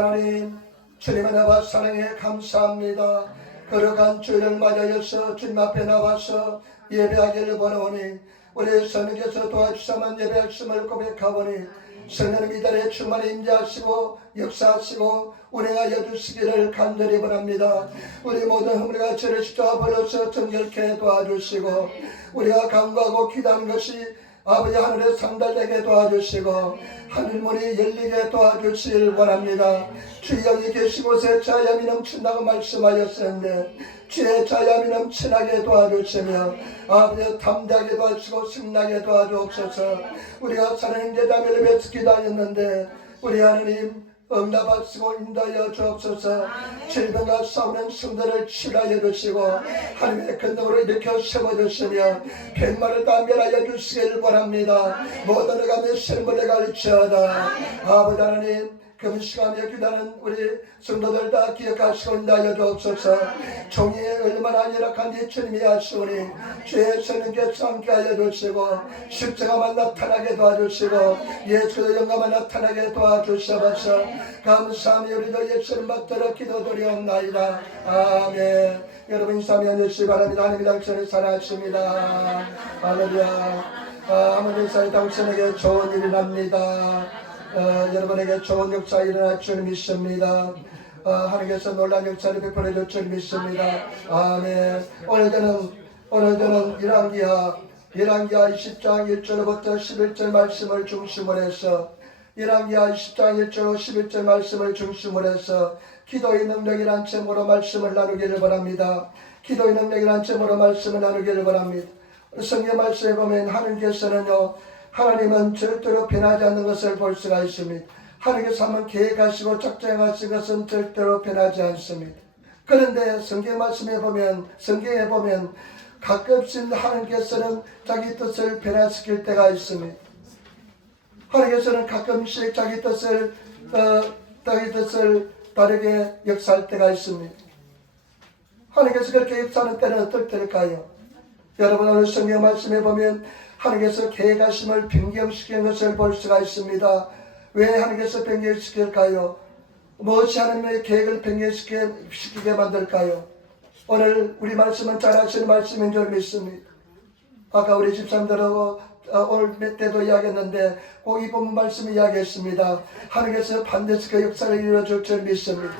하나님, 주님의 은혜와 사랑에 감사합니다. 거룩한 주일을 맞이하여서 주님 앞에 나와서 예배하기를 원하오니 우리 성령께서 도와주사만 예배하심을 고백하오니 성령님 이달에 충만히 임재하시고 역사하시고 운행하여 주시기를 간절히 원합니다. 우리 모든 허물과 죄를 십자가 벌려서 정결케 도와주시고 우리가 간구하고 기도하는 것이 아버지 하늘에 상달되게 도와주시고 하늘문이 열리게 도와주시길 원합니다. 주의 영이 계신 곳에 자염이 넘친다고 말씀하셨는데 주의 자염이 넘친하게 도와주시며 아버지 담대하게 도와주시고 승나게 도와주옵소서. 우리가 사는 형제자매를 위해서 기도하였는데 우리 하나님 응답하시고 인도하여 주옵소서. 질병과 싸우는 성도를 치료하여 주시고 하나님의 근능으로 일으켜 세워주시며 백마를 다 멸하여 주시기를 원합니다. 모든 의가 메시는물에 갈지어다. 아버지 하나님 금식하며 기도하는 우리 성도들 다 기억하시고 인도하여 주옵소서. 종이 얼마나 열악한지 주님이 아시오니 주의 성령께서 함께하여 주시고 십자가만 나타나게 도와주시고 예수의 영광만 나타나게 도와주셔서 감사하며 우리도 예수를 받들어 기도드리옵나이다. 아멘. 여러분 인사하며 앉으시기 바랍니다. 하나님이 당신을 사랑하십니다. 할렐루야. 아무리 사이 당신에게 좋은 일이 납니다. 여러분에게 좋은 역사 일어날 줄 믿습니다. 하나님께서 놀라운 역사를 베풀어 줄 줄 믿습니다. 아멘. 오늘 저는 열왕기하 20장 1절부터 11절 말씀을 중심으로 해서 열왕기하 20장 1절 11절 말씀을 중심으로 해서 기도의 능력이란 제목으로 말씀을 나누기를 바랍니다. 기도의 능력이란 제목으로 말씀을 나누기를 바랍니다. 성경 말씀에 보면 하나님께서는요, 하나님은 절대로 변하지 않는 것을 볼 수가 있습니다. 하나님께서 한번 계획하시고 작정하신 것은 절대로 변하지 않습니다. 그런데 성경에 보면 가끔씩 하나님께서는 자기 뜻을 변화시킬 때가 있습니다. 하나님께서는 가끔씩 자기 뜻을 다르게 역사할 때가 있습니다. 하나님께서 그렇게 역사하는 때는 어떨 때일까요? 여러분 오늘 성경 말씀에 보면 하나님께서 계획하심을 변경시키는 것을 볼 수가 있습니다. 왜 하나님께서 변경시킬까요? 무엇이 하나님의 계획을 변경시키게 만들까요? 오늘 우리 말씀은 잘 아시는 말씀인 줄 믿습니다. 아까 우리 집사님들하고 오늘 때도 이야기했는데 꼭 이 본문 말씀을 이야기했습니다. 하나님께서 반드시 그 역사를 이루어줄 줄 믿습니다.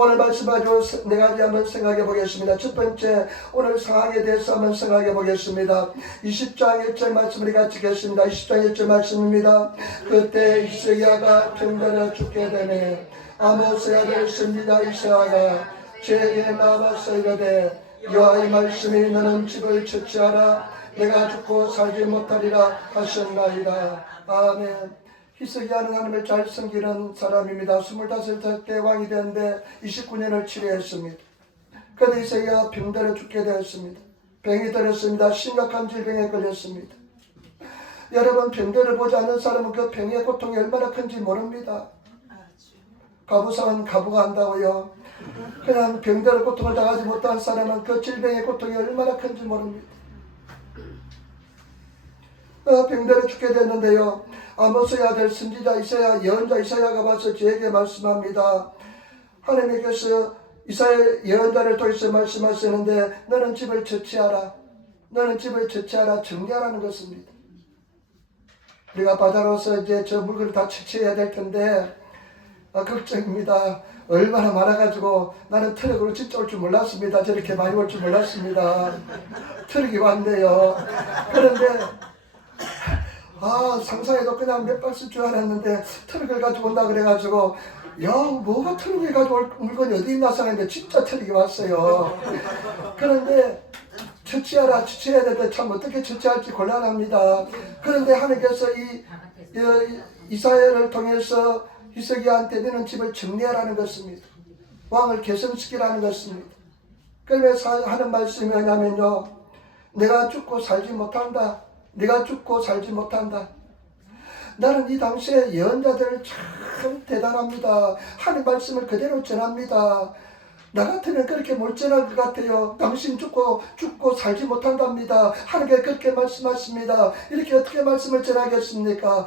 오늘 말씀 가지고 네 가지 한번 생각해 보겠습니다. 첫 번째, 오늘 상황에 대해서 한번 생각해 보겠습니다. 20장 1절 말씀을 같이 읽겠습니다. 20장 1절 말씀입니다. 그때 이스야가 병들어 죽게 되네. 아모스의 아들 선지자 이사야가 저에게 나와서 이르되 여호와의 말씀이 너는 집을 처치하라. 내가 죽고 살지 못하리라 하셨나이다. 아멘. 히스기야는 하나님을 잘 섬기는 사람입니다. 25살 때 왕이 되는데 29년을 치료했습니다. 그런데 히스기야가 병들어 죽게 되었습니다. 병이 들었습니다. 심각한 질병에 걸렸습니다. 여러분 병들어 보지 않는 사람은 그 병의 고통이 얼마나 큰지 모릅니다. 가부상은 가부가 한다고요. 그냥 병들어 고통을 당하지 못한 사람은 그 질병의 고통이 얼마나 큰지 모릅니다. 병들어 죽게 됐는데요. 아모스의 아들 선지자 이사야, 예언자 이사야가 와서 저에게 말씀합니다. 하나님께서 이사야 예언자를 통해서 말씀하시는데 너는 집을 처치하라. 너는 집을 처치하라. 정리하라는 것입니다. 우리가 바다로서 이제 저 물건을 다 처치해야 될 텐데 걱정입니다. 얼마나 많아가지고 나는 트럭으로 진짜 올 줄 몰랐습니다. 저렇게 많이 올 줄 몰랐습니다. 트럭이 왔네요. 그런데 상상해도 그냥 몇 박스 줄 알았는데 트럭을 가지고 온다 그래가지고 뭐가 트럭을 가지고 올 물건이 어디 있나 생각했는데 진짜 트럭이 왔어요. 그런데 처치해야 되는데 참 어떻게 처치할지 곤란합니다. 그런데 하나님께서 이사야를 통해서 히스기야한테 너는 집을 정리하라는 것입니다. 왕을 개성시키라는 것입니다. 그러면서 하는 말씀이 뭐냐면요, 내가 죽고 살지 못한다. 네가 죽고 살지 못한다. 나는 이 당시에 예언자들을 참 대단합니다. 하나님 말씀을 그대로 전합니다. 나 같으면 그렇게 못 전할 것 같아요. 당신 죽고 살지 못한답니다. 하나님께 그렇게 말씀하십니다. 이렇게 어떻게 말씀을 전하겠습니까?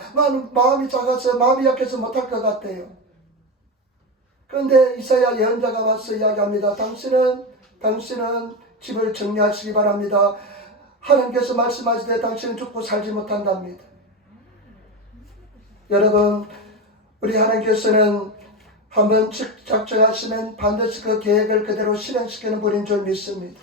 마음이 작아서 마음이 약해서 못할 것 같아요. 그런데 이사야 예언자가 와서 이야기합니다. 당신은 집을 정리하시기 바랍니다. 하나님께서 말씀하시되 당신은 죽고 살지 못한답니다. 여러분, 우리 하나님께서는 한번 작정하시면 반드시 그 계획을 그대로 실행시키는 분인 줄 믿습니다.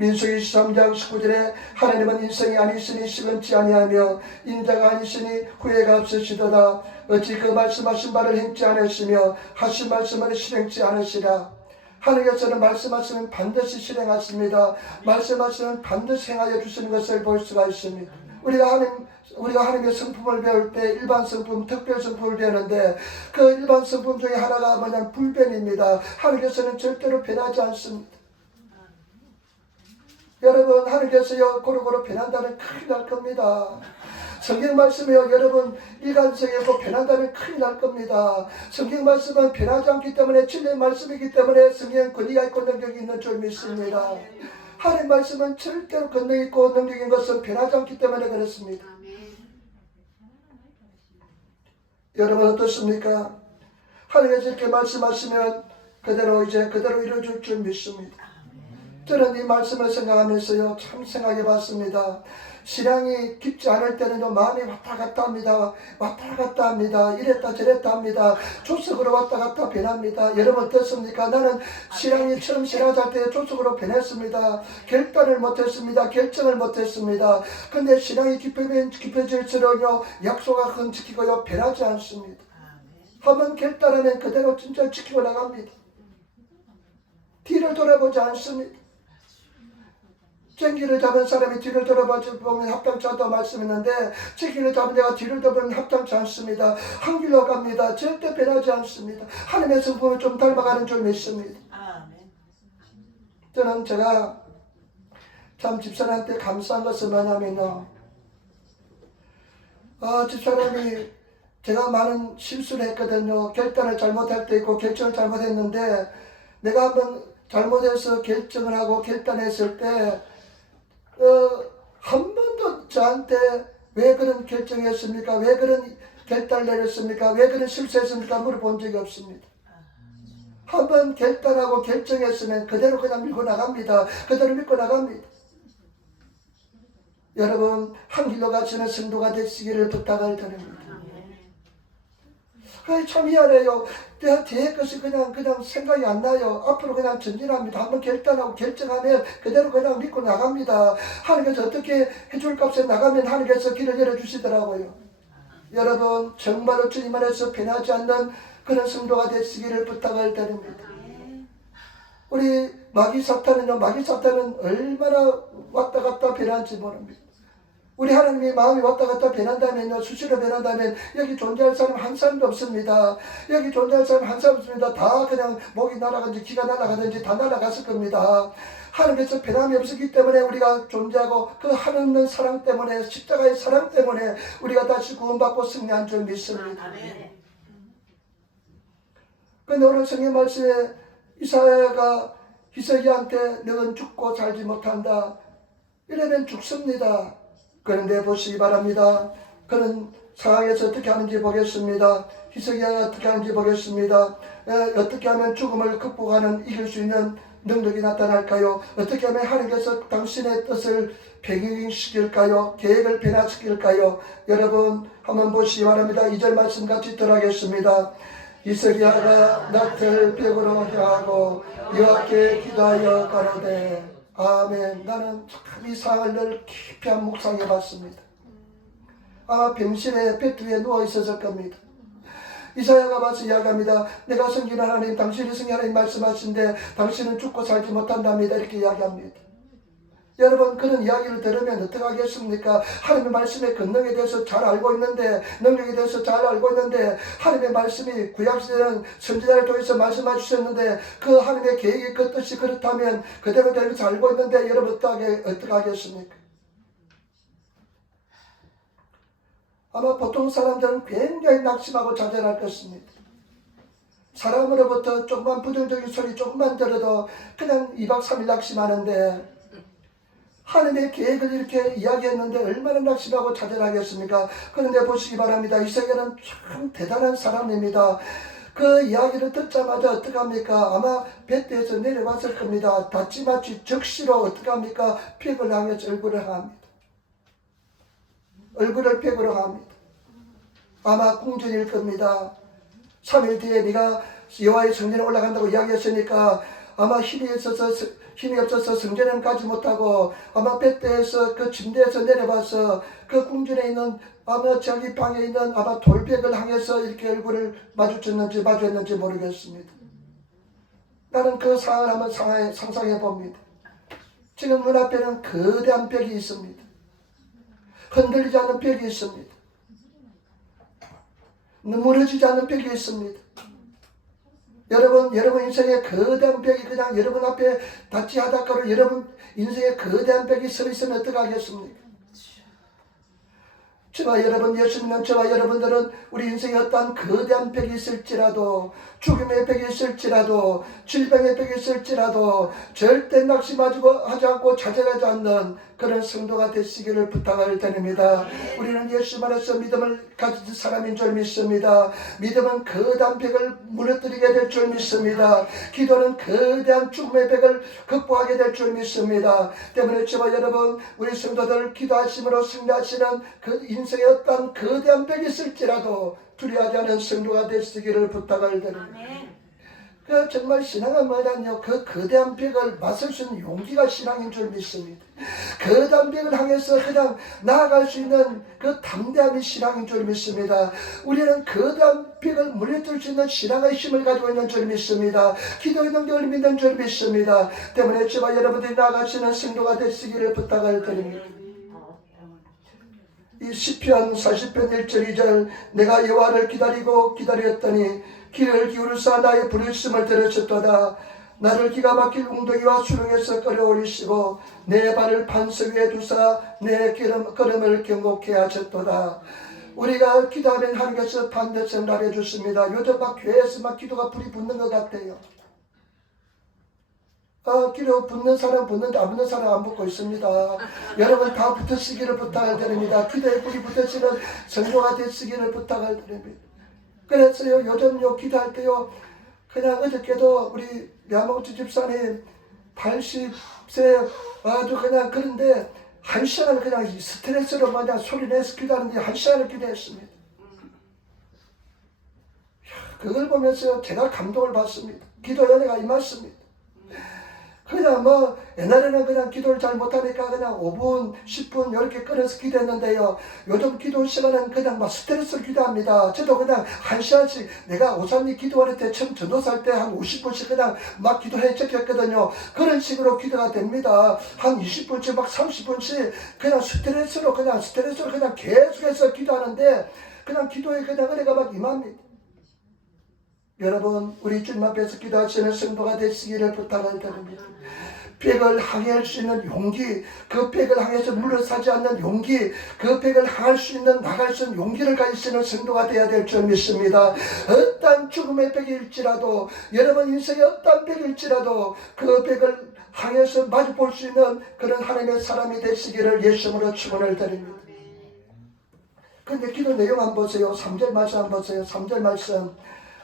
민수기 23장 19절에 하나님은 인성이 아니시니 시건치 아니하며 인자가 아니시니 후회가 없으시도다. 어찌 그 말씀하신 바를 행치 않으시며 하신 말씀을 실행치 않으시라. 하나님께서는 말씀하시면 반드시 실행하십니다. 말씀하시면 반드시 행하여 주시는 것을 볼 수가 있습니다. 우리가 하나님의 성품을 배울 때 일반 성품, 특별 성품을 배우는데 그 일반 성품 중에 하나가 뭐냐면 불변입니다. 하나님께서는 절대로 변하지 않습니다. 여러분, 하나님께서요 고루고루 변한다면 큰일 날 겁니다. 성경 말씀이요 여러분 일관성이고 변한다면 큰일 날 겁니다. 성경 말씀은 변하지 않기 때문에 진리의 말씀이기 때문에 성경 권위가 있고 능력이 있는 줄 믿습니다. 하나님 말씀은 절대로 권능이 있고 능력인 것은 변하지 않기 때문에 그렇습니다. 여러분 어떻습니까? 하나님께서 이렇게 말씀하시면 그대로 이루어질 줄 믿습니다. 저는 이 말씀을 생각하면서요 참 생각해 봤습니다. 신앙이 깊지 않을 때는요 마음이 왔다 갔다 합니다. 이랬다 저랬다 합니다. 조석으로 왔다 갔다 변합니다. 여러분 어떻습니까? 나는 신앙이 처음 신앙할 때 조석으로 변했습니다. 결단을 못했습니다. 결정을 못했습니다. 근데 신앙이 깊어질수록요 약속은 지키고요 변하지 않습니다. 한번 결단하면 그대로 진짜 지키고 나갑니다. 뒤를 돌아보지 않습니다. 쟁기를 잡은 사람이 뒤를 돌아보면 합당치 않다고 말씀했는데 쟁기를 잡은 자가 뒤를 돌아보면 합당치 않습니다. 한 길로 갑니다. 절대 변하지 않습니다. 하나님의 성품을 좀 닮아가는 줄 믿습니다. 저는 제가 참 집사람한테 감사한 것은 뭐냐면요 집사람이 제가 많은 실수를 했거든요. 결단을 잘못할 때 있고 결정을 잘못했는데 내가 한번 잘못해서 결정을 하고 결단했을 때 한 번도 저한테 왜 그런 결정했습니까? 왜 그런 결단을 내렸습니까? 왜 그런 실수했습니까? 물어본 적이 없습니다. 한 번 결단하고 결정했으면 그대로 그냥 밀고 나갑니다. 그대로 믿고 나갑니다. 여러분 한 길로 가시는 성도가 되시기를 부탁을 드립니다. 참 미안해요. 내가 뒤에 것이 그냥 생각이 안 나요. 앞으로 그냥 전진합니다. 한번 결단하고 결정하면 그대로 그냥 믿고 나갑니다. 하나님께서 어떻게 해줄 값에 나가면 하나님께서 길을 열어주시더라고요. 여러분 정말로 주님 안에서 변하지 않는 그런 성도가 되시기를 부탁을 드립니다. 우리 마귀 사탄은 얼마나 왔다 갔다 변한지 모릅니다. 우리 하나님의 마음이 왔다 갔다 변한다면요 수시로 변한다면 여기 존재할 사람 한 사람도 없습니다. 여기 존재할 사람 한 사람 없습니다. 다 그냥 목이 날아가든지 기가 날아가든지 다 날아갔을 겁니다. 하나님께서 변함이 없었기 때문에 우리가 존재하고 그 하나님 사랑 때문에 십자가의 사랑 때문에 우리가 다시 구원받고 승리한 줄 믿습니다. 그런데 오늘 성경 말씀에 이사야가 히스기야한테 너는 죽고 살지 못한다. 이러면 죽습니다. 그런데 보시기 바랍니다. 그는 상황에서 어떻게 하는지 보겠습니다. 히스기야가 어떻게 하는지 보겠습니다. 어떻게 하면 죽음을 극복하는 이길 수 있는 능력이 나타날까요? 어떻게 하면 하나님께서 당신의 뜻을 배경시킬까요? 계획을 변화시킬까요? 여러분 한번 보시기 바랍니다. 2절 말씀 같이 들어가겠습니다. 히스기야가 낯을 벽으로 향하고 여호와께 기도하여 가로되 아멘. 나는 참 이 상을 늘 깊이 한 묵상해 봤습니다. 아마 병실에 베드 위에 누워 있었을 겁니다. 이사야가 와서 이야기합니다. 내가 섬기는 하나님, 당신이 섬기는 하나님 말씀하신데 당신은 죽고 살지 못한답니다. 이렇게 이야기합니다. 여러분 그런 이야기를 들으면 어떻게 하겠습니까? 하나님의 말씀의 권능에 대해서 잘 알고 있는데 능력에 대해서 잘 알고 있는데 하나님의 말씀이 구약시대는 선지자를 통해서 말씀해 주셨는데 그 하나님의 계획이 그 뜻이 그렇다면 그대로 되면서 알고 있는데 여러분 어떻게 하겠습니까? 아마 보통 사람들은 굉장히 낙심하고 좌절할 것입니다. 사람으로부터 조금만 부정적인 소리 조금만 들어도 그냥 2박 3일 낙심하는데 하나님의 계획을 이렇게 이야기했는데 얼마나 낙심하고 좌절하겠습니까? 그런데 보시기 바랍니다. 이사야는 참 대단한 사람입니다. 그 이야기를 듣자마자 어떡합니까? 아마 뱃대에서 내려왔을 겁니다. 다찌마치 적시로 어떡합니까? 벽을 향해서 얼굴을 향합니다. 얼굴을 벽으로 향합니다. 아마 궁전일 겁니다. 3일 뒤에 네가 여호와의 성전에 올라간다고 이야기했으니까 아마 힘이 없어서 성전에는 가지 못하고 아마 뱃대에서 그 침대에서 내려와서 그 궁전에 있는 아마 자기 방에 있는 아마 돌벽을 향해서 이렇게 얼굴을 마주했는지 모르겠습니다. 나는 그 상황을 한번 상상해 봅니다. 지금 눈앞에는 거대한 벽이 있습니다. 흔들리지 않는 벽이 있습니다. 무너지지 않는 벽이 있습니다. 여러분 인생의 거대한 벽이 그냥 여러분 앞에 닿지 하다가로 여러분 인생의 거대한 벽이 서 있으면 어떡하겠습니까? 저와 여러분, 예수 믿는 저와 여러분들은 우리 인생에 어떤 거대한 벽이 있을지라도, 죽음의 벽이 있을지라도, 질병의 벽이 있을지라도 절대 낙심하지 않고 좌절하지 않는 그런 성도가 되시기를 부탁을 드립니다. 우리는 예수만에서 믿음을 가진 사람인 줄 믿습니다. 믿음은 거대한 벽을 무너뜨리게 될 줄 믿습니다. 기도는 거대한 죽음의 벽을 극복하게 될 줄 믿습니다. 때문에 저와 여러분, 우리 성도들 기도하심으로 승리하시는 그 인생의 어떤 거대한 벽이 있을지라도 두려워하지 않은 성도가 되시기를 부탁을 드립니다. 그 정말 신앙은 뭐냐면요, 그 거대한 벽을 맞설 수 있는 용기가 신앙인 줄 믿습니다. 거대한 벽을 향해서 그냥 나아갈 수 있는 그 담대함이 신앙인 줄 믿습니다. 우리는 거대한 벽을 무너뜨릴 수 있는 신앙의 힘을 가지고 있는 줄 믿습니다. 기도의 능력을 믿는 줄 믿습니다. 때문에 저와 여러분들이 나아가시는 성도가 되시기를 부탁을 드립니다. 이 시편 40편 1절 2절 내가 여호와를 기다렸더니 귀를 기울이사 나의 부르심을 들으셨도다. 나를 기가 막힐 웅덩이와 수렁에서 끌어올리시고 내 발을 반석 위에 두사 내 걸음을 경고케 하셨도다. 우리가 기도하면 하나님께서 반드시 응답해 주십니다. 요즘 막 교회에서 막 기도가 불이 붙는 것 같아요. 기도 붙는 사람 붙는데 안 붙는 사람 안 붙고 있습니다. 여러분 다 붙으시기를 부탁을 드립니다. 기도에 불이 붙으시는 성도가 되시기를 부탁을 드립니다. 그래서요, 요즘요, 기도할 때요, 그냥 어저께도 우리 야마구치 집사님 80세 아주 그냥 그런데 1시간을 그냥 스트레스로 그냥 소리 내서 기도하는데 1시간을 기도했습니다. 그걸 보면서 제가 감동을 받습니다. 기도 연애가 임했습니다. 그냥 옛날에는 그냥 기도를 잘 못하니까 그냥 5분, 10분 이렇게 끊어서 기도했는데요. 요즘 기도 시간은 그냥 스트레스를 기도합니다. 저도 그냥 1시간씩 내가 오산리 기도할 때 처음 전도살 때 한 50분씩 그냥 막 기도해 적혔거든요. 그런 식으로 기도가 됩니다. 한 20분씩 30분씩 그냥 스트레스로 그냥 계속해서 기도하는데 그냥 기도에 그냥 은혜가 막 임합니다. 여러분, 우리 주님 앞에서 기도하시는 성도가 되시기를 부탁을 드립니다. 벽을 항해할 수 있는 용기, 그 벽을 향해서 물러서지 않는 용기, 그 벽을 향할 수 있는 나갈 수 있는 용기를 가지시는 성도가 되어야 될 줄 믿습니다. 어떤 죽음의 벽일지라도, 여러분 인생의 어떤 벽일지라도 그 벽을 향해서 마주 볼 수 있는 그런 하나님의 사람이 되시기를 예수님으로 축원을 드립니다. 근데 기도 내용 한번 보세요. 3절 말씀 한번 보세요. 3절 말씀.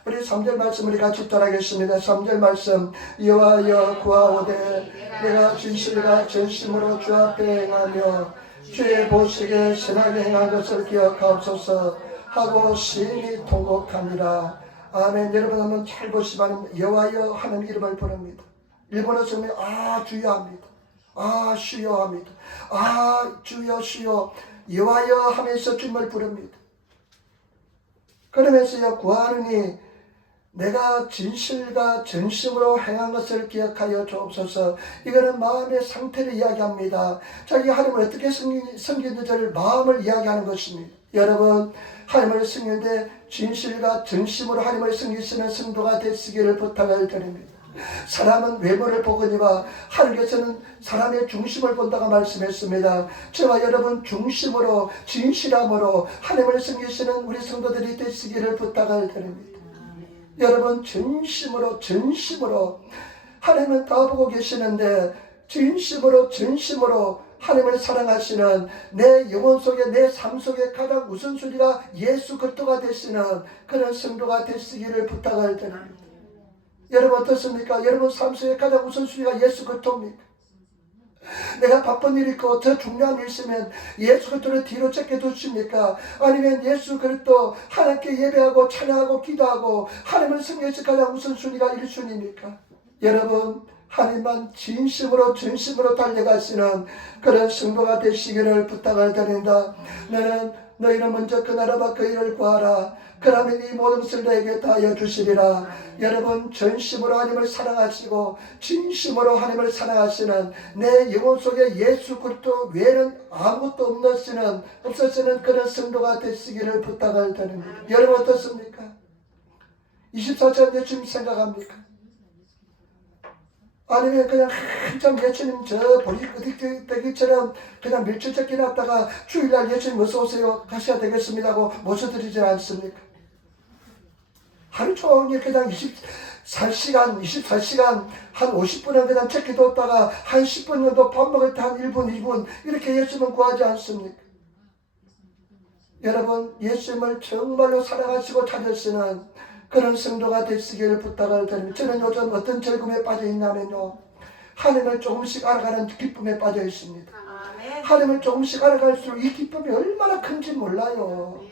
우리 3절 말씀 우리 같이 따라하겠습니다. 3절 말씀. 여호와여 구하오되 내가 진실과 전심으로 주 앞에 행하며 주의 보시기에 선하게 행한 것을 기억하옵소서 하고 심히 통곡합니다. 아멘. 여러분 한번 잘 보시면 여호와여 하는 이름을 부릅니다. 일본어 쓰면 주여 합니다. 주여 합니다. 주여 주여 여호와여 하면서 주님을 부릅니다. 그러면서요, 구하느니 내가 진실과 전심으로 행한 것을 기억하여 주옵소서. 이거는 마음의 상태를 이야기합니다. 자기 하나님을 어떻게 섬기는지를 마음을 이야기하는 것입니다. 여러분, 하나님을 섬기는데 진실과 전심으로 하나님을 섬기시는 성도가 되시기를 부탁을 드립니다. 사람은 외모를 보거니와 하나님께서는 사람의 중심을 본다고 말씀했습니다. 저와 여러분 중심으로 진실함으로 하나님을 섬기시는 우리 성도들이 되시기를 부탁을 드립니다. 여러분 전심으로 하나님은 다 보고 계시는데 전심으로 하나님을 사랑하시는 내 영혼 속에 내 삶 속에 가장 우선순위가 예수 그리스도가 되시는 그런 성도가 되시기를 부탁을 드립니다. 여러분 어떻습니까? 여러분 삶 속에 가장 우선순위가 예수 그리스도입니까? 내가 바쁜 일이 있고 더 중요한 일이 있으면 예수 그리스도를 뒤로 쫓겨 두십니까? 아니면 예수 그리스도 하나님께 예배하고 찬양하고 기도하고 하나님을 섬기는 것이 가장 우선순위가 1순위입니까? 여러분 하나님만 진심으로 전심으로 달려가시는 그런 성도가 되시기를 부탁을 드린다. 너는 너희는 먼저 그 나라와 그 일을 구하라. 그러면 이 모든 것을 너에게 다하여 주시리라. 여러분 전심으로 하나님을 사랑하시고 진심으로 하나님을 사랑하시는 내 영혼 속에 예수 그리스도 외에는 아무것도 없으시는 그런 성도가 되시기를 부탁을 드립니다. 여러분 어떻습니까? 24시간 예수님 생각합니까? 아니면 그냥 한참 예수님 저 보리 어디되기처럼 그냥 며칠 적게 놨다가 주일날 예수님 어서오세요 가셔야 되겠습니다 하고 모셔드리지 않습니까? 하루 종일 그냥 24시간 한 50분은 그냥 체크뒀다가 한 10분 정도 밥 먹을 때 한 1분 2분 이렇게 예수님은 구하지 않습니까? 여러분 예수님을 정말로 사랑하시고 찾으시는 그런 성도가 되시기를 부탁을 드립니다. 저는 요즘 어떤 즐거움에 빠져 있냐면요, 하나님을 조금씩 알아가는 기쁨에 빠져 있습니다. 하나님을 조금씩 알아갈수록 이 기쁨이 얼마나 큰지 몰라요.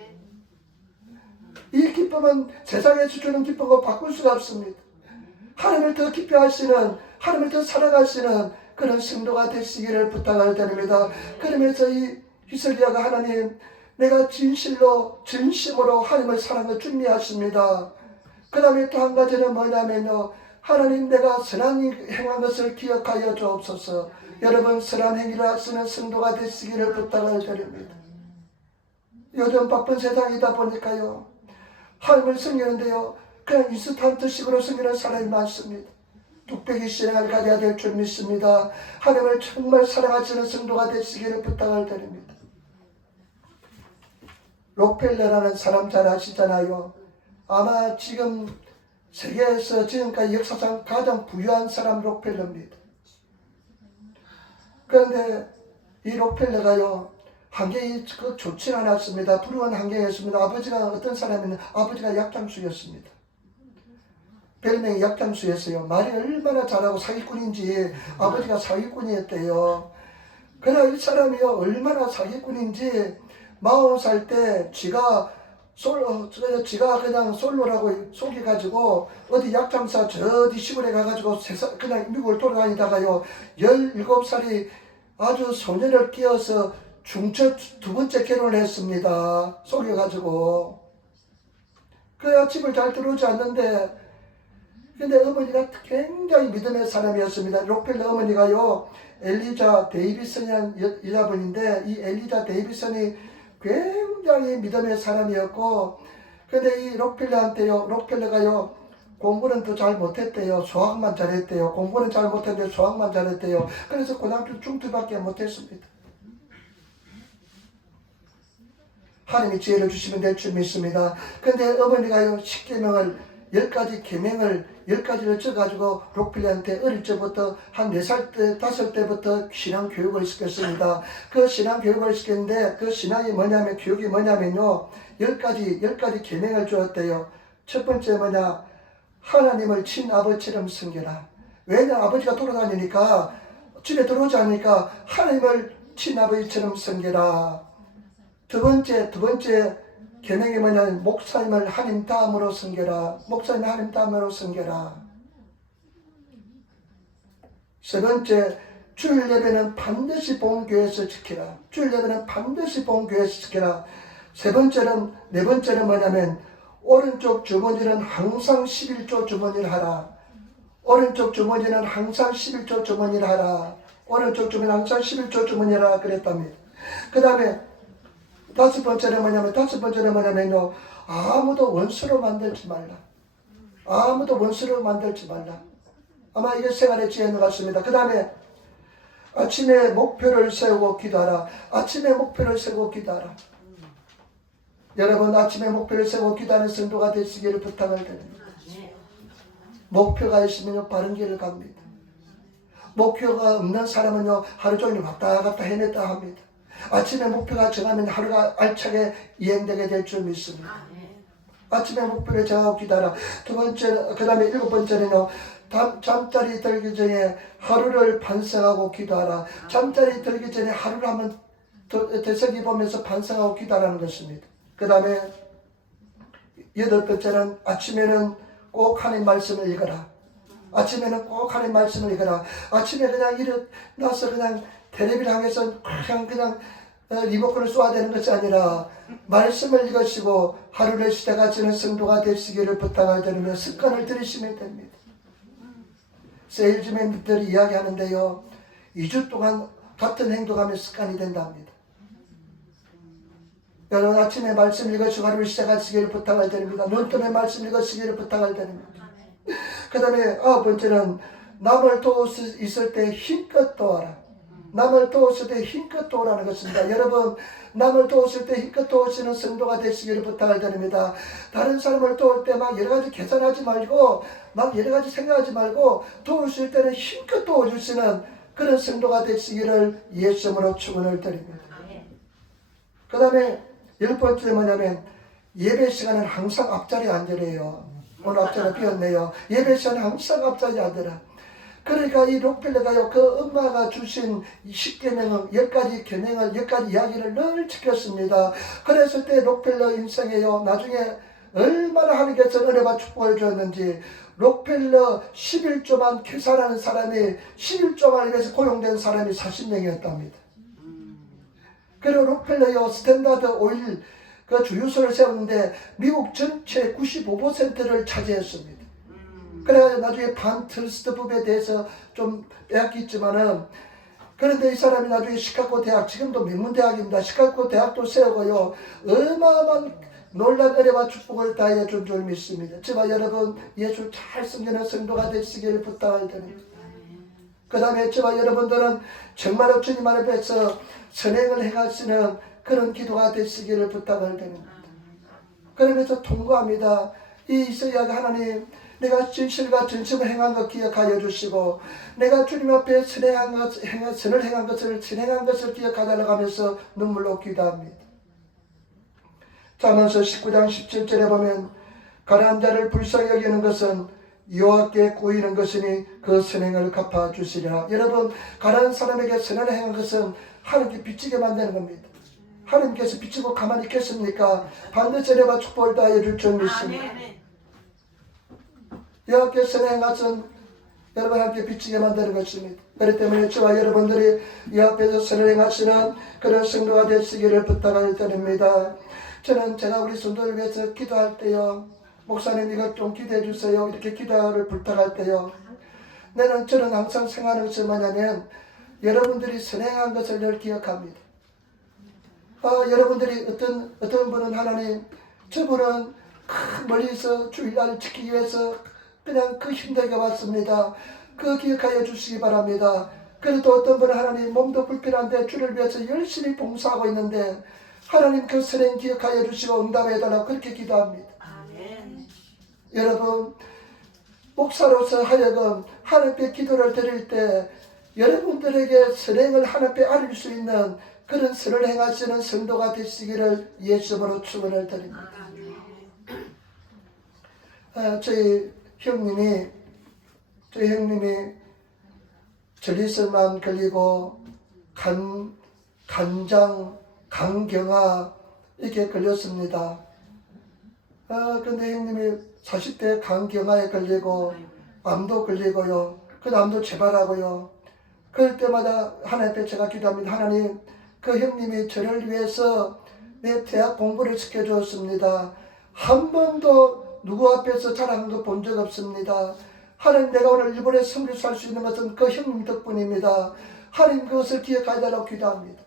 이 기쁨은 세상에서 주는 기쁨과 바꿀 수가 없습니다. 하나님을 더 깊이 하시는, 하나님을 더 사랑하시는 그런 성도가 되시기를 부탁을 드립니다. 그러면서 이 히스기야가 하나님, 내가 진심으로 하나님을 사랑을 준비하십니다. 그 다음에 또 한 가지는 뭐냐면요, 하나님 내가 선한 행한 것을 기억하여 주옵소서. 여러분 선한 행위를 하시는 성도가 되시기를 부탁을 드립니다. 요즘 바쁜 세상이다 보니까요, 하나님을 섬기는데요 그냥 인스턴트식으로 섬기는 사람이 많습니다. 뚝배기 신앙을 가져야 될 줄 믿습니다. 하나님을 정말 사랑하시는 성도가 되시기를 부탁을 드립니다. 록펠러라는 사람 잘 아시잖아요. 아마 지금 세계에서 지금까지 역사상 가장 부유한 사람 록펠러입니다. 그런데 이 록펠러가요, 환경이 좋지 않았습니다. 불우한 환경이었습니다. 아버지가 어떤 사람이면 아버지가 약장수였습니다. 별명이 약장수였어요. 말이 얼마나 잘하고 사기꾼인지 아버지가 사기꾼이었대요. 그러나 이 사람이요 얼마나 사기꾼인지 40살 때 지가 그냥 솔로라고 속여가지고 어디 약장사 저 어디 시골에 가가지고 그냥 미국을 돌아다니다가요 17살이 아주 소년을 끼어서 중처 두 번째 결혼을 했습니다. 속여가지고. 그래야 집을 잘 들어오지 않는데, 근데 어머니가 굉장히 믿음의 사람이었습니다. 록펠러 어머니가요 엘리자 데이비슨이라는 여자분인데, 이 엘리자 데이비슨이 굉장히 믿음의 사람이었고, 근데 이 록펠러가요 공부는 더 잘 못했대요. 수학만 잘했대요. 공부는 잘 못했는데 수학만 잘했대요. 그래서 고등학교 중퇴밖에 못했습니다. 하나님이 지혜를 주시면 될 줄 믿습니다. 근데 어머니가요 10계명을 10가지 계명을 10가지를 써가지고 록펠러한테 어릴 적부터 한 4살 때 5때부터 신앙 교육을 시켰습니다. 그 신앙 교육을 시켰는데 그 신앙이 뭐냐면 교육이 뭐냐면요 10가지 계명을 주었대요. 첫 번째 뭐냐, 하나님을 친아버지처럼 섬겨라. 왜냐, 아버지가 돌아다니니까 집에 들어오지 않으니까 하나님을 친아버지처럼 섬겨라. 두 번째 계명이 뭐냐면 목사님을 하나님 다음으로 섬겨라. 목사님 하나님 다음으로 섬겨라. 세 번째, 주일 예배는 반드시 본 교회에서 지키라. 주일 예배는 반드시 본 교회에서 지키라. 네 번째는 뭐냐면 오른쪽 주머니는 항상 11조 주머니를 하라. 오른쪽 주머니는 항상 11조 주머니를 하라. 오른쪽 주머니는 항상 11조 주머니를 하라 그랬답니다. 그 다음에 다섯 번째는 뭐냐면요, 아무도 원수로 만들지 말라. 아무도 원수로 만들지 말라. 아마 이게 생활의 지혜인 것 같습니다. 그 다음에 아침에 목표를 세우고 기도하라. 아침에 목표를 세우고 기도하라. 여러분 아침에 목표를 세우고 기도하는 성도가 되시기를 부탁을 드립니다. 목표가 있으면 바른 길을 갑니다. 목표가 없는 사람은요, 하루 종일 왔다 갔다 헤맸다 합니다. 아침에 목표가 정하면 하루가 알차게 이행되게 될 줄 믿습니다. 아침에 목표를 정하고 기다려. 두 번째, 그 다음에 일곱 번째는요, 잠자리 들기 전에 하루를 반성하고 기도하라. 잠자리 들기 전에 하루를 한번 되새겨보면서 반성하고 기도하라는 것입니다. 그 다음에 여덟 번째는 아침에는 꼭 하나님 말씀을 읽어라. 아침에는 꼭 하나님 말씀을 읽어라. 아침에 그냥 일어나서 그냥 텔레비를 향해서 그냥 리모컨을 쏘아야 되는 것이 아니라 말씀을 읽으시고 하루를 시작하시는 성도가 되시기를 부탁을 드리며 습관을 들이시면 됩니다. 세일즈맨들이 이야기하는데요, 2주 동안 같은 행동하면 습관이 된답니다. 여러분 아침에 말씀 읽으시고 하루를 시작하시기를 부탁을 드립니다. 눈 뜨면 말씀 읽으시기를 부탁을 드립니다. 그 다음에 아홉 번째는 남을 도울 수 있을 때 힘껏 도와라. 남을 도우실 때 힘껏 도우라는 것입니다. 여러분 남을 도우실 때 힘껏 도우시는 성도가 되시기를 부탁을 드립니다. 다른 사람을 도울 때 막 여러 가지 계산하지 말고 막 여러 가지 생각하지 말고 도우실 때는 힘껏 도와주시는 그런 성도가 되시기를 예수님으로 축원을 드립니다. 그 다음에 열 번째 뭐냐면 예배 시간은 항상 앞자리에 앉으래요. 오늘 앞자리가 비었네요. 예배 시간은 항상 앞자리에 앉으라. 그러니까 이 록펠러가요, 그 엄마가 주신 10계명은 10가지 계명을 10가지 이야기를 늘 지켰습니다. 그랬을 때 록펠러 인생에요, 나중에 얼마나 하나님께서 은혜와 축복을 주었는지, 록펠러 11조만 계산하는 사람이 11조만 위해서 고용된 사람이 40명이었답니다. 그리고 록펠러요, 스탠다드 오일 그 주유소를 세웠는데 미국 전체 95%를 차지했습니다. 그래서 나중에 반트러스트법에 대해서 좀 빼앗겼지만은, 그런데 이 사람이 나중에 시카고 대학, 지금도 명문대학입니다. 시카고 대학도 세우고요, 어마어마한 놀란 은혜와 축복을 다해 준 줄 믿습니다. 저와 여러분 예수 잘 섬기는 성도가 되시기를 부탁을 드립니다. 그 다음에 저와 여러분들은 정말로 주님 앞에서 선행을 행하시는 그런 기도가 되시기를 부탁을 드립니다. 그러면서 통과합니다. 이 이스라엘 하나님, 내가 진실과 전심을 행한 것 기억하여 주시고, 내가 주님 앞에 선을 행한 것을 진행한 것을 기억하달라고 하면서 눈물로 기도합니다. 잠언서 19장 17절에 보면 가난한 자를 불쌍히 여기는 것은 여호와께 꼬이는 것이니 그 선행을 갚아주시리라. 여러분 가난한 사람에게 선을 행한 것은 하나님께 빚지게 만드는 겁니다. 하나님께서 빚지고 가만히 있겠습니까? 반드시 은혜와 축복을 다해 줄 줄 믿습니다. 여호와께 선행한 것은 여러분 함께 빚지게 만드는 것입니다. 그렇기 때문에 저와 여러분들이 이 앞에서 선을 행하시는 그런 성도가 되시기를 부탁을 드립니다. 저는 제가 우리 성도를 위해서 기도할 때요, 목사님 이것 좀 기도해 주세요, 이렇게 기도를 부탁할 때요, 저는 항상 생각하는 것이 뭐냐면 여러분들이 선행한 것을 늘 기억합니다. 여러분들이 어떤 분은 하나님, 저분은 멀리서 주일날 지키기 위해서 그냥 힘들게 왔습니다. 그 기억하여 주시기 바랍니다. 그래도 어떤 분은 하나님 몸도 불편한데 주를 위해서 열심히 봉사하고 있는데 하나님 그 선행 기억하여 주시고 응답해 달라고 그렇게 기도합니다. 아멘. 여러분 목사로서 하여금 하나님께 기도를 드릴 때 여러분들에게 선행을 하나님께 알릴 수 있는 그런 선을 행하시는 성도가 되시기를 예수님으로 축원을 드립니다. 저희 형님이 전리설만 걸리고 간장, 간경화 이렇게 걸렸습니다. 근데 형님이 40대 간경화에 걸리고 암도 걸리고요. 그 암도 재발하고요. 그럴 때마다 하나님 앞에 제가 기도합니다. 하나님, 그 형님이 저를 위해서 내 대학 공부를 시켜주었습니다. 한 번도 누구 앞에서 자랑한 거 본 적 없습니다. 하나님, 내가 오늘 일본에 선교사 할 수 있는 것은 그 형님 덕분입니다. 하나님 그것을 기억하여 달라고 기도합니다.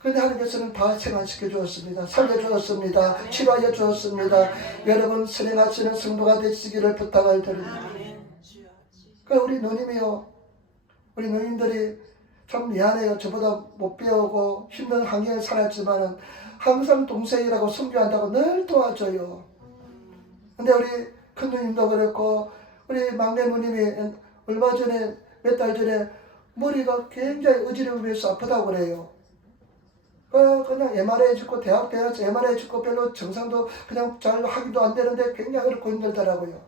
그런데 하나님께서는 다 생활시켜 주었습니다. 살려주었습니다. 치료하여 주었습니다. 여러분 선행하시는 성도가 되시기를 부탁을 드립니다. 우리 누님이요, 우리 누님들이 참 미안해요. 저보다 못 배우고 힘든 환경에 살았지만 항상 동생이라고 선교한다고 늘 도와줘요. 근데 우리 큰 누님도 그랬고 우리 막내 누님이 얼마 전에 몇 달 전에 머리가 굉장히 어지러우면서 아프다고 그래요. 그냥 MRI 찍고 대학 대학에서 MRI 찍고 별로 정상도 그냥 잘 하기도 안 되는데 굉장히 어렵고 힘들더라고요.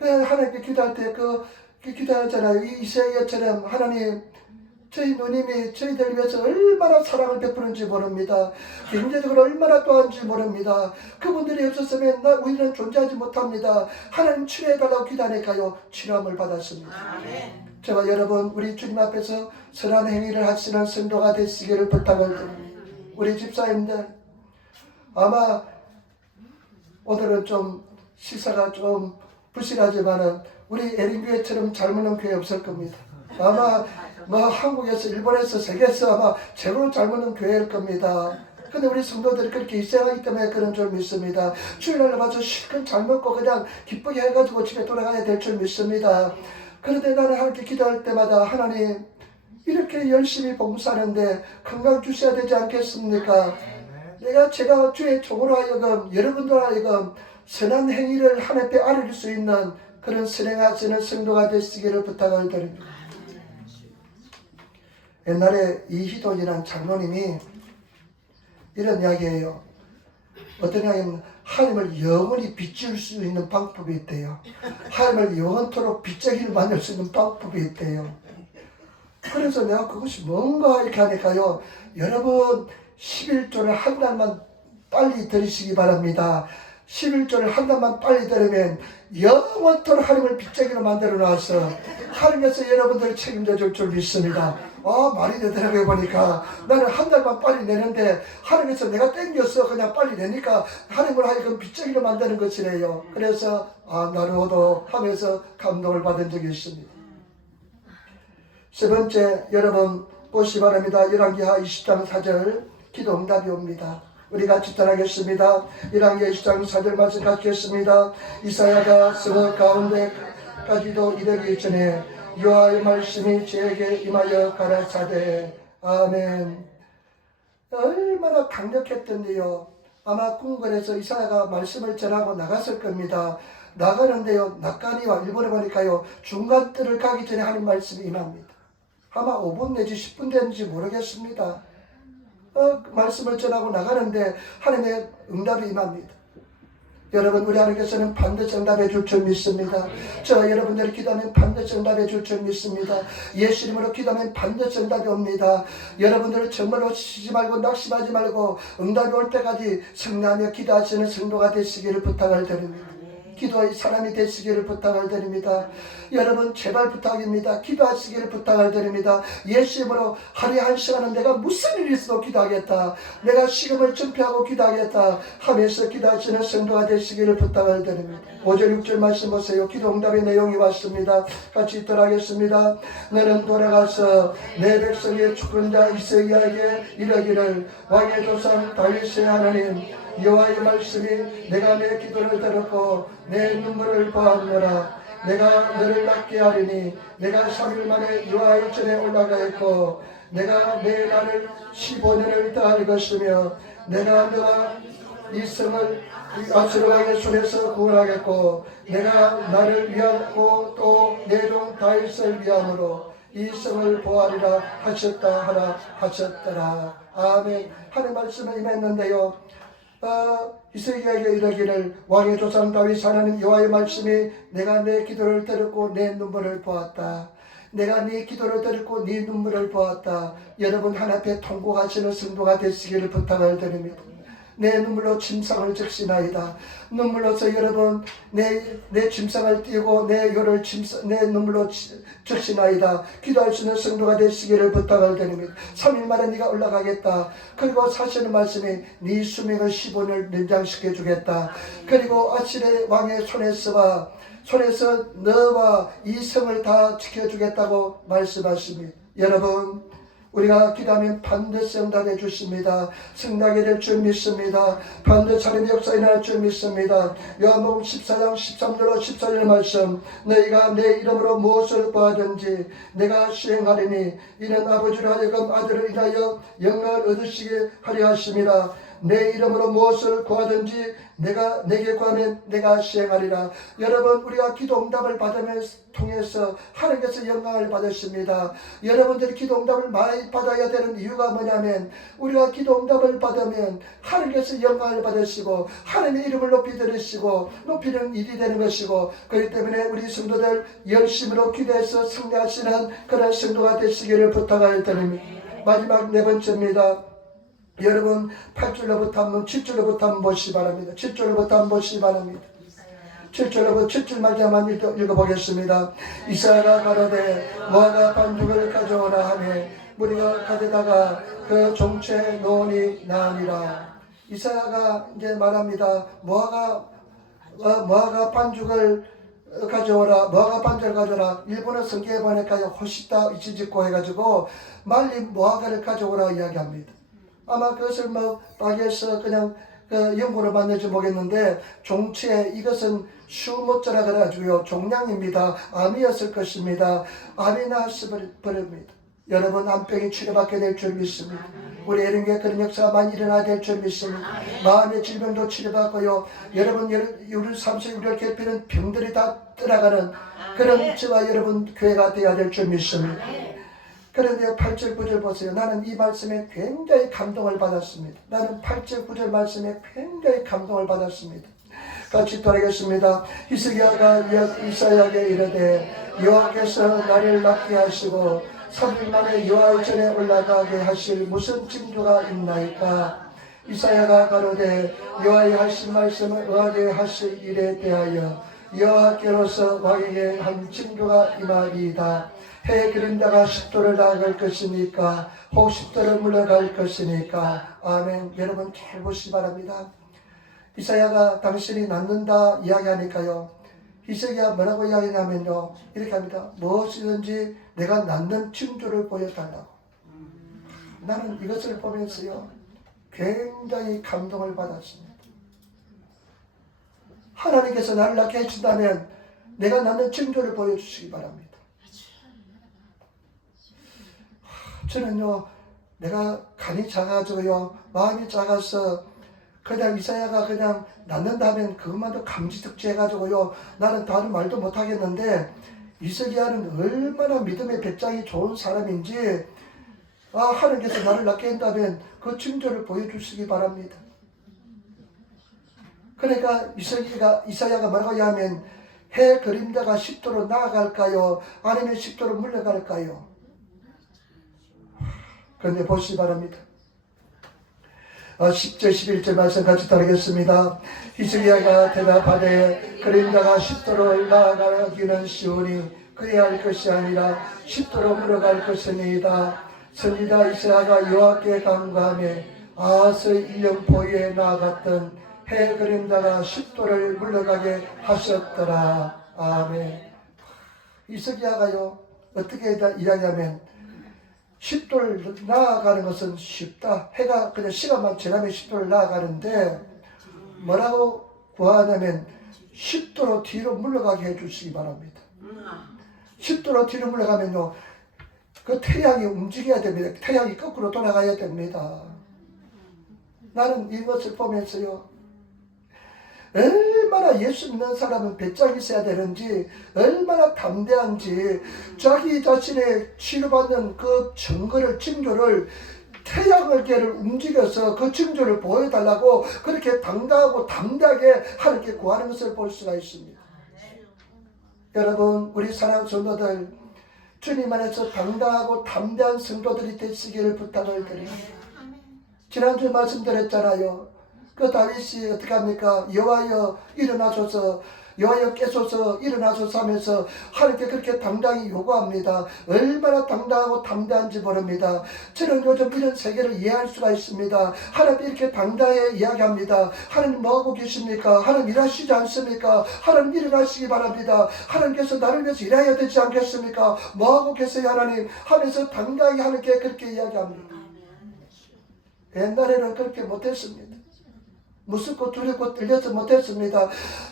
하나님께 기도할 때 기도하잖아요. 이사야처럼 하나님 저희 누님이 저희들 위해서 얼마나 사랑을 베푸는지 모릅니다. 경제적으로 얼마나 또한지 모릅니다. 그분들이 없었으면 우리는 존재하지 못합니다. 하나님 치료해달라고 기도하니까요. 치료함을 받았습니다. 아멘. 제가 여러분 우리 주님 앞에서 선한 행위를 하시는 성도가 되시기를 부탁을 드립니다. 우리 집사님들 아마 오늘은 좀 시사가 좀 불실하지만은 우리 에린교회처럼 잘 먹는 교회 없을 겁니다. 아마 한국에서 일본에서 세계에서 아마 최고로 잘 먹는 교회일 겁니다. 근데 우리 성도들이 그렇게 희생하기 때문에 그런 줄 믿습니다. 주일날 와서 실컷 잘 먹고 그냥 기쁘게 해가지고 집에 돌아가야 될 줄 믿습니다. 그런데 나는 하나님께 기도할 때마다 하나님 이렇게 열심히 봉사하는데 건강 주셔야 되지 않겠습니까? 제가 주의 종으로 하여금 여러분들 하여금 선한 행위를 하나님께 아뢰릴 수 있는 그런 선행하시는 성도가 되시기를 부탁을 드립니다. 옛날에 이희돈이라는 장로님이 이런 이야기예요. 어떤 이야기냐면 하나님을 영원히 빚질 수 있는 방법이 있대요. 하나님을 영원토록 빚쟁이를 만들 수 있는 방법이 있대요. 그래서 내가 그것이 뭔가 이렇게 하니까요. 여러분 11조를 한 달만 빨리 들으시기 바랍니다. 11조를 한 달만 빨리 들으면 영원토록 하나님을 빚쟁이로 만들어 놔서 하나님께서 여러분들을 책임져 줄 줄 믿습니다. 말이 되더라고요. 보니까 나는 한 달만 빨리 내는데 하나님께서 내가 땡겨서 그냥 빨리 내니까 하나님을 하여금 빚쟁이로 만드는 것이래요. 그래서 나루호도 하면서 감동을 받은 적이 있습니다. 세 번째, 여러분 보시기 바랍니다. 열왕기하 20장 4절 기도 응답이 옵니다. 우리 같이 따라하겠습니다. 열왕기하 20장 4절 말씀 갖겠습니다. 이사야가 성읍 가운데까지도 이르기 전에 여호와의 말씀이 저에게 임하여 가라사대. 아멘. 얼마나 강력했던데요. 아마 궁궐에서 이사야가 말씀을 전하고 나갔을 겁니다. 나가는데요, 낙관이와 일본에 보니까요, 중간 뜰을 가기 전에 하는 말씀이 임합니다. 아마 5분 내지 10분 됐는지 모르겠습니다. 말씀을 전하고 나가는데 하나님의 응답이 임합니다. 여러분 우리 하나님께서는 반드시 응답해 줄 줄 믿습니다. 저 여러분들이 기도하면 반드시 응답해 줄 줄 믿습니다. 예수 이름으로 기도하면 반드시 응답이 옵니다. 여러분들은 정말로 쉬지 말고 낙심하지 말고 응답이 올 때까지 성례하며 기도하시는 성도가 되시기를 부탁을 드립니다. 기도의 사람이 되시기를 부탁을 드립니다. 여러분 제발 부탁입니다. 기도하시기를 부탁을 드립니다. 예수 이름으로 하루에 1시간은 내가 무슨 일이 있어도 기도하겠다. 내가 식음을 준비하고 기도하겠다 하면서 기도하시는 성도가 되시기를 부탁을 드립니다. 5절 6절 말씀 보세요. 기도 응답의 내용이 왔습니다. 같이 있도록 하겠습니다. 너는 돌아가서 내 백성의 주권자 이스라엘에게 이르기를 왕의 조상 다윗의 하나님 여호와의 말씀이 내가 내 기도를 들었고 내 눈물을 보았노라. 내가 너를 낫게 하리니 내가 3일 만에 여호와의 전에 올라가있고 내가 내 날을 15년을 다할 것이며 내가 너와 이 성을 아수르 왕의 손에서 구원하겠고 내가 나를 위하고 또 내 종 다윗을 위함으로 이 성을 보아리라 하셨다 하라 하셨더라. 아멘. 하는 말씀을 임했는데요. 이스라엘에게 이르기를 왕의 조상 다윗 하나님 여호와의 말씀이 내가 내 기도를 들었고 내 눈물을 보았다. 내가 네 기도를 들었고 네 눈물을 보았다. 여러분 하나님 앞에 통곡하시는 성도가 되시기를 부탁을 드립니다. 내 눈물로 침상을 적시나이다. 눈물로서 여러분 내 침상을 띄고 내 눈물로 적시나이다. 기도할 수 있는 성도가 되시기를 부탁을 드립니다. 3일 만에 네가 올라가겠다. 그리고 사시는 말씀이 네 수명을 15년을 연장시켜 주겠다. 그리고 아시르 왕의 손에서 너와 이 성을 다 지켜주겠다고 말씀하십니다. 여러분 우리가 기도하면 반드시 응답해 주십니다. 승낙이 될 줄 믿습니다. 반드시 하나님의 역사 일어날 줄 믿습니다. 요한복음 14장 13절로 14절 말씀 너희가 내 이름으로 무엇을 구하든지 내가 수행하리니 이는 아버지로 하여금 아들을 인하여 영광을 얻으시게 하려 하심이라. 내 이름으로 무엇을 구하든지 내게 구하면 내가 시행하리라. 여러분, 우리가 기도 응답을 받으면서 통해서 하나님께서 영광을 받으십니다. 여러분들이 기도 응답을 많이 받아야 되는 이유가 뭐냐면, 우리가 기도 응답을 받으면 하나님께서 영광을 받으시고 하나님의 이름을 높이 들으시고 높이는 일이 되는 것이고, 그렇기 때문에 우리 성도들 열심으로 기도해서 승리하시는 그런 성도가 되시기를 부탁을 드립니다. 마지막 네 번째입니다. 여러분, 8절로부터 한번 7절로부터 한번 보시기 바랍니다. 7절로부터 한번 보시기 바랍니다. 7절로부터 7절 말씀만 읽어보겠습니다. 이사야가 가로되 무화과 반죽을 가져오라 하매 무리가 가져다가 그 종체에 놓으니 나으니라. 이사야가 이제 말합니다. 무화과 반죽을 가져오라. 무화과 반죽을 가져오라. 일본어 성경에 보니까 호시다 이치짓고 해가지고 말린 무화과를 가져오라 이야기합니다. 아마 그것을 박에서 그냥 연구를 만들지 모르겠는데, 종체, 이것은 슈모자라 그래가지고요, 종량입니다. 암이었을 것입니다. 암이 나왔습니다. 여러분, 암병이 치료받게 될 줄 믿습니다. 우리 에른교회 그런 역사가 많이 일어나야 될 줄 믿습니다. 마음의 질병도 치료받고요, 여러분, 우리 삶속에 우리를 괴롭히는 병들이 다 떠나가는 그런 저와 여러분 교회가 되어야 될 줄 믿습니다. 그런데 8절 9절 보세요. 나는 이 말씀에 굉장히 감동을 받았습니다. 나는 8절 9절 말씀에 굉장히 감동을 받았습니다. 같이 돌아가겠습니다. 히스기야가 이사야에게 이르되 여호와께서 나를 낫게 하시고 3일 만에 여호와 전에 올라가게 하실 무슨 징조가 있나이까? 이사야가 가로되 여호와의 하신 말씀을 의하게 하실 일에 대하여 여호와께로서 왕에게 한 징조가 이말이다. 해 그림자가 10도를 나아갈 것이니까 혹 10도를 물러갈 것이니까. 아멘. 여러분 잘 보시기 바랍니다. 이사야가 당신이 낫는다 이야기하니까요, 히스기야 뭐라고 이야기하냐면요, 이렇게 합니다. 무엇이든지 내가 낫는 징조를 보여달라고. 나는 이것을 보면서요 굉장히 감동을 받았습니다. 하나님께서 나를 낫게 해준다면 내가 낫는 징조를 보여주시기 바랍니다. 저는요, 내가 간이 작아져요, 마음이 작아서 그냥 이사야가 그냥 낫는다면 그것만도 감지특지해가지고요, 나는 다른 말도 못하겠는데, 히스기야는 얼마나 믿음의 배짱이 좋은 사람인지, 하나님께서 나를 낫게 한다면 그 징조를 보여주시기 바랍니다. 그러니까 이사야가 뭐라고 하냐면, 해 그림자가 10도로 나아갈까요? 아니면 10도로 물러갈까요? 그런데 보시기 바랍니다. 10절 11절 말씀 같이 따르겠습니다. 히스기야가 대답하되 그림자가 10도로 나아가기는 쉬우니 그래야 할 것이 아니라 10도로 물러갈 것이니이다. 선지자 이사야가 여호와께 간구하며 아하스 1년 포위에 나아갔던 해 그림자가 10도를 물러가게 하셨더라. 아멘. 히스기야가요 어떻게 이야기하면 10도를 나아가는 것은 쉽다. 해가 그냥 시간만 지나면 10도를 나아가는데, 뭐라고 구하냐면 10도로 뒤로 물러가게 해주시기 바랍니다. 10도로 뒤로 물러가면요, 그 태양이 움직여야 됩니다. 태양이 거꾸로 돌아가야 됩니다. 나는 이것을 보면서요, 얼마나 예수 믿는 사람은 배짱이 있어야 되는지, 얼마나 담대한지, 자기 자신의 치료받는 그 증거를, 징조를, 태양을 걔를 움직여서 그 징조를 보여달라고 그렇게 당당하고 담대하게 하나님께 구하는 것을 볼 수가 있습니다. 여러분, 우리 사랑하는 성도들, 주님 안에서 당당하고 담대한 성도들이 되시기를 부탁을 드립니다. 지난주에 말씀드렸잖아요. 그 다윗이 어떻게 합니까? 여호와여 일어나소서, 여호와여 깨소서, 일어나소서 하면서 하나님께 그렇게 당당히 요구합니다. 얼마나 당당하고 담대한지 모릅니다. 저는 요즘 이런 세계를 이해할 수가 있습니다. 하나님 이렇게 당당히 이야기합니다. 하나님 뭐하고 계십니까? 하나님 일하시지 않습니까? 하나님 일어나시기 바랍니다. 하나님께서 나를 위해서 일해야 되지 않겠습니까? 뭐하고 계세요 하나님? 하면서 당당히 하나님께 그렇게 이야기합니다. 옛날에는 그렇게 못했습니다. 무섭고 두렵고 떨려서 못했습니다.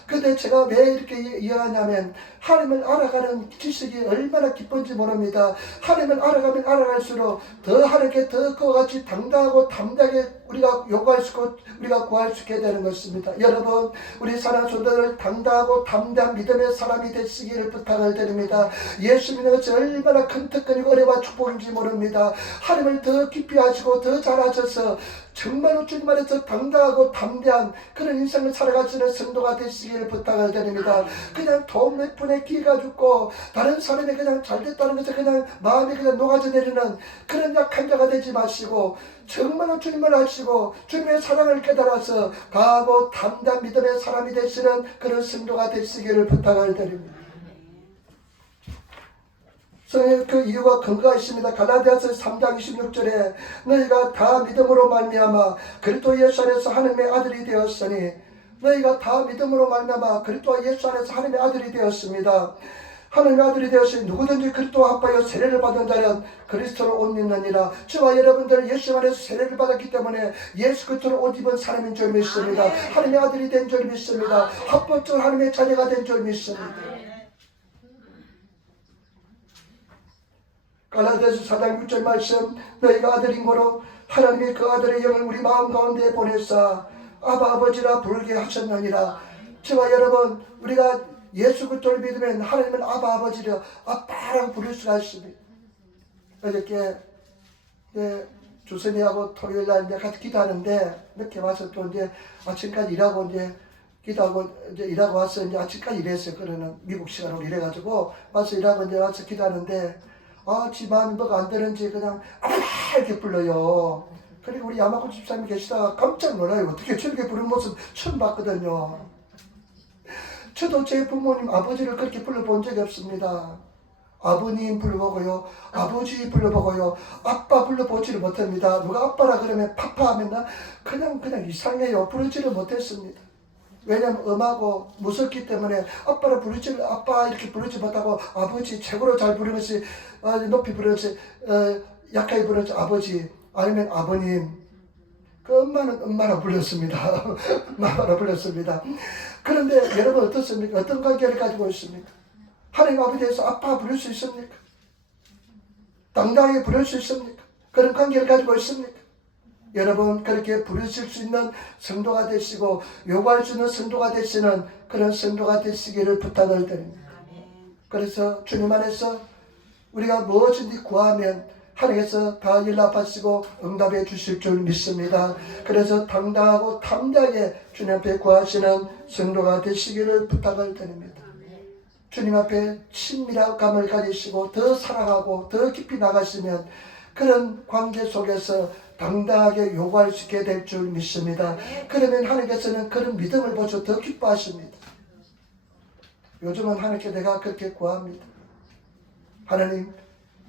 근데 제가 왜 이렇게 이해하냐면, 하나님을 알아가는 지식이 얼마나 기쁜지 모릅니다. 하나님을 알아가면 알아갈수록 더 하나님께 더 그와 같이 당당하고 담대하게 우리가 요구할 수 있고 우리가 구할 수 있게 되는 것입니다. 여러분, 우리 사랑하는 성도들 당당하고 담대한 믿음의 사람이 되시기를 부탁을 드립니다. 예수 믿는 것이 얼마나 큰 특권이고 은혜와 축복인지 모릅니다. 하나님을 더 깊이 아시고 더 잘 아셔서 정말로 주님 안에서 당당하고 담대한 그런 인생을 살아가시는 성도가 되시기를 부탁을 드립니다. 그냥 돈 몇 푼에 기가 죽고 다른 사람이 그냥 잘됐다는 것에 그냥 마음이 그냥 녹아져 내리는 그런 약한 자가 되지 마시고 정말로 주님을 아시고 주님의 사랑을 깨달아서 강하고 담대한 믿음의 사람이 되시는 그런 성도가 되시기를 부탁을 드립니다. 그 이유가 근거가 있습니다. 갈라디아서 3장 26절에 너희가 다 믿음으로 말미암아 그리스도 예수 안에서 하나님의 아들이 되었으니 너희가 다 믿음으로 말미암아 그리스도 예수 안에서 하나님의 아들이 되었습니다. 하나님의 아들이 되었으니 누구든지 그리스도 합하여 세례를 받은 자는 그리스도로 옷 입느니라. 저와 여러분들 예수 안에서 세례를 받았기 때문에 예수 그리스도로 옷 입은 사람인 줄 믿습니다. 하나님의 아들이 된 줄 믿습니다. 합법적으로 하나님의 자녀가 된 줄 믿습니다. 갈라디아서 4장 6절 말씀, 너희가 아들인 거로 하나님이 그 아들의 영을 우리 마음 가운데 보내사 아바 아버지라 부르게 하셨느니라. 저와 여러분, 우리가 예수 그리스도를 믿으면 하나님은 아바 아버지라 아빠라고 부를 수가 있습니다. 어저께 주선이하고 토요일날 이제 같이 기도하는데 늦게 와서 또 이제 아침까지 일하고 이제 기도하고 이제 일하고 와서 이제 아침까지 일했어요. 그러는 미국 시간으로 일해가지고 와서 일하고 이제 와서 기도하는데 지 마음이 뭐가 안 되는지 그냥 이렇게 불러요. 그리고 우리 야마구 집사님이 계시다가 깜짝 놀라요. 어떻게 저렇게 부르는 모습 처음 봤거든요. 저도 제 부모님 아버지를 그렇게 불러본 적이 없습니다. 아버님 불러보고요, 아버지 불러보고요, 아빠 불러보지를 못합니다. 누가 아빠라 그러면 파파 하면 그냥 이상해요. 부르지를 못했습니다. 왜냐면 엄하고 무섭기 때문에 아빠 이렇게 부르지 못하고 아버지 최고로 잘 부르는 것이 높이 부르는 것이 약하게 부르는 것이 아버지 아니면 아버님. 그 엄마는 엄마라 불렀습니다. 엄마라 불렀습니다. 그런데 여러분 어떻습니까? 어떤 관계를 가지고 있습니까? 하나님 아버지에서 아빠 부를 수 있습니까? 당당하게 부를 수 있습니까? 그런 관계를 가지고 있습니까? 여러분 그렇게 부르실 수 있는 성도가 되시고 요구할 수 있는 성도가 되시는 그런 성도가 되시기를 부탁을 드립니다. 그래서 주님 안에서 우리가 무엇인지 구하면 하나님께서 다 일납하시고 응답해 주실 줄 믿습니다. 그래서 당당하고 담대하게 주님 앞에 구하시는 성도가 되시기를 부탁을 드립니다. 주님 앞에 친밀감을 가지시고 더 사랑하고 더 깊이 나가시면 그런 관계 속에서 당당하게 요구할 수 있게 될 줄 믿습니다. 그러면 하나님께서는 그런 믿음을 보셔 더 기뻐하십니다. 요즘은 하나님께 내가 그렇게 구합니다. 하나님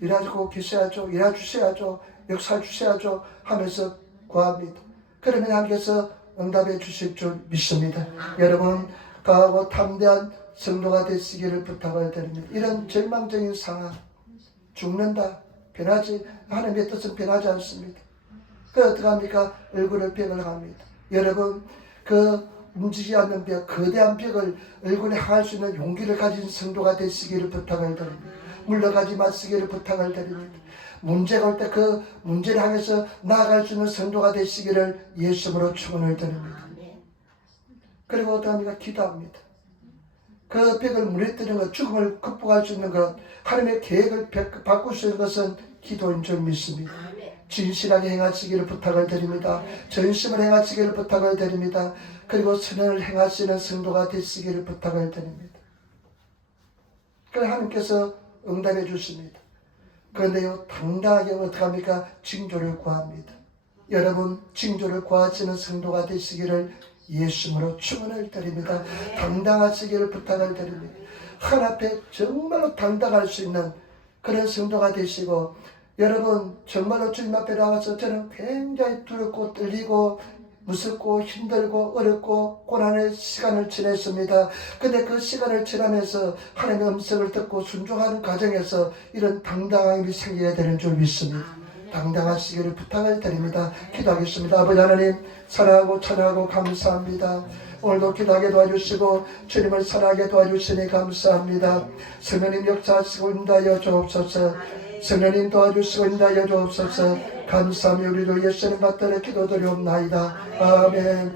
일하시고 계셔야죠. 일해주셔야죠. 역사 주셔야죠. 하면서 구합니다. 그러면 하나님께서 응답해 주실 줄 믿습니다. 여러분 강하고 담대한 성도가 되시기를 부탁을 드립니다. 이런 절망적인 상황, 죽는다, 변하지, 하나님의 뜻은 변하지 않습니다. 그 어떻게 합니까? 얼굴을 벽을 합니다. 여러분 그 움직이지 않는 벽, 거대한 벽을 얼굴에 향할 수 있는 용기를 가진 성도가 되시기를 부탁을 드립니다. 물러가지 마시기를 부탁을 드립니다. 문제가 올 때 그 문제를 향해서 나아갈 수 있는 성도가 되시기를 예수님으로 축원을 드립니다. 그리고 어떻게 합니까? 기도합니다. 그 벽을 무너뜨리는 것, 죽음을 극복할 수 있는 것, 하나님의 계획을 바꿀 수 있는 것은 기도인 줄 믿습니다. 진실하게 행하시기를 부탁을 드립니다. 전심을 행하시기를 부탁을 드립니다. 그리고 선을 행하시는 성도가 되시기를 부탁을 드립니다. 그래서 하나님께서 응답해 주십니다. 그런데요 당당하게 어떻게 합니까? 징조를 구합니다. 여러분 징조를 구하시는 성도가 되시기를 예수님으로 축원을 드립니다. 당당하시기를 부탁을 드립니다. 하나님 앞에 정말로 당당할 수 있는 그런 성도가 되시고 여러분 정말로 주님 앞에 나와서 저는 굉장히 두렵고 떨리고 무섭고 힘들고 어렵고 고난의 시간을 지냈습니다. 근데 그 시간을 지나면서 하나님의 음성을 듣고 순종하는 과정에서 이런 당당함이 생기게 되는 줄 믿습니다. 당당하시기를 부탁을 드립니다. 기도하겠습니다. 아버지 하나님 사랑하고 찬양하고 감사합니다. 오늘도 기도하게 도와주시고 주님을 사랑하게 도와주시니 감사합니다. 성령님 역사하시고 인도하여 주옵소서. 성령님 도와주시고 인도하여 주옵소서. 감사하며 우리도 예수님 받들어 기도드리옵나이다. 아멘.